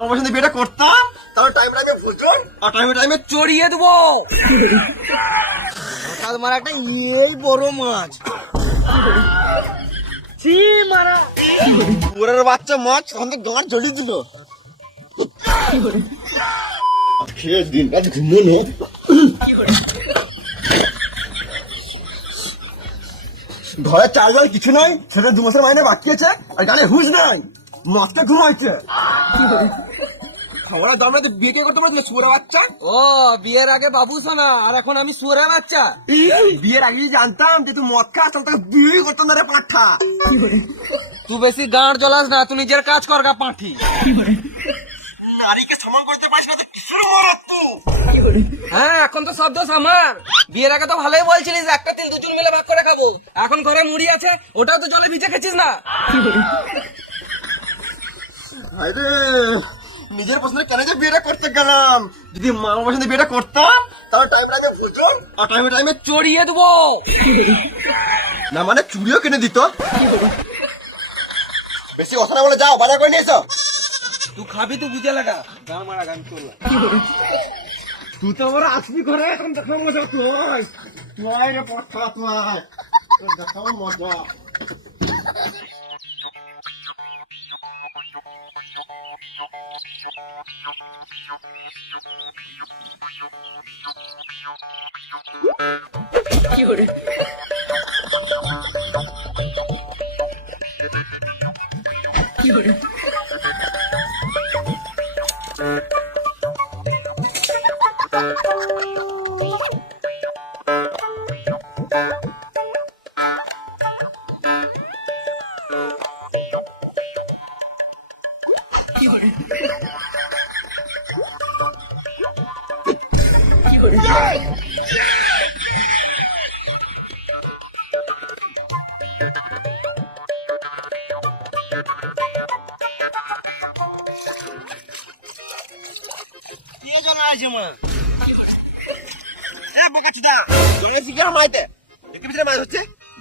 আমার সাথে বিয়েটা করতাম তাহলে টাইমে ভুজুন আর টাইমে চড়িয়ে দেবো। মারা একটা এই বড় মাছ মারা পুরের বাচ্চা মাছ আমাদের গাঁট জ্বলিয়ে দিল। খেয়ে দিন আজ ঘুমোনো ঘরে চাল জল কিছু নাই, সেটা 2 মাসের মাইনে বাকি আছে আর গানে হুঁশ নাই, মাছটা ঘুমাইছে। খাওয়ার দামে তো বিয়ে কে করতে পারছিল শুয়োরের বাচ্চা। ও বিয়ের আগে বাবু শোনা আর এখন আমি শুয়োরের বাচ্চা। বিয়ের আগে জানতাম যে তুই মদ খাস তাহলে তোকে বিয়ে করতাম না রে পাঁঠা। তুই বেশি গাঁট জ্বলাস না, তুই নিজের কাজ কর গা পাঁঠি। নারীকে সমান করতে পারিস না তো কিসের মরদ তুই? হ্যাঁ এখন তো সব দোষ আমার। বিয়ের আগে তো ভালোই বলছিলিস একটা তিল দুজন মিলে ভাগ করে খাবো, এখন ঘরে মুড়ি আছে ওটাও তো জলে ভিজে খেছিস না। আরে নিজের পছন্দের কেন যে বিয়েটা করতে গেলাম, যদি মামার পছন্দের বিয়েটা করতাম তাহলে টাইমে ভুজুন আর টাইমে চড়িয়ে দেবো। না মানে চুড়িও কিনে দিত। বেশি কথা না বলে যাও বাজার করে নিয়ে এসো। তুই খাবি তো বুঝে লাগা গান মারা গান চললা। তুই তো আমার আসবি ঘরে এখন দেখো মজা। তুই রে পথা তুই দেখাও মজা।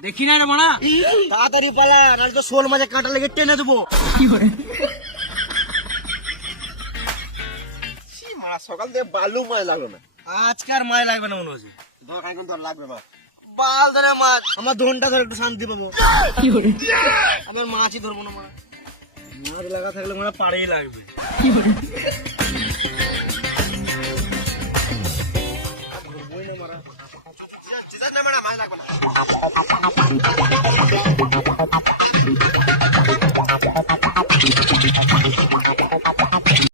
দেখি না রে মানা, তাড়াতাড়ি পালা নাহলে তো শোল মাঝে কাঁটা লেগে টেনে দেবো। সকাল থেকে বালু মায় লাগলো না, আজকার মায় লাগবে না মনে হচ্ছে। দরকার কিন্তু আর লাগবে না, বাল ধরে মাছ আমার ধনটা ধরে একটু শান্তি পাবো। আমার মাছই ধরবো না, মাছ লাগা থাকলে মানে পাড়েই লাগবে। মাছ লাগবে না।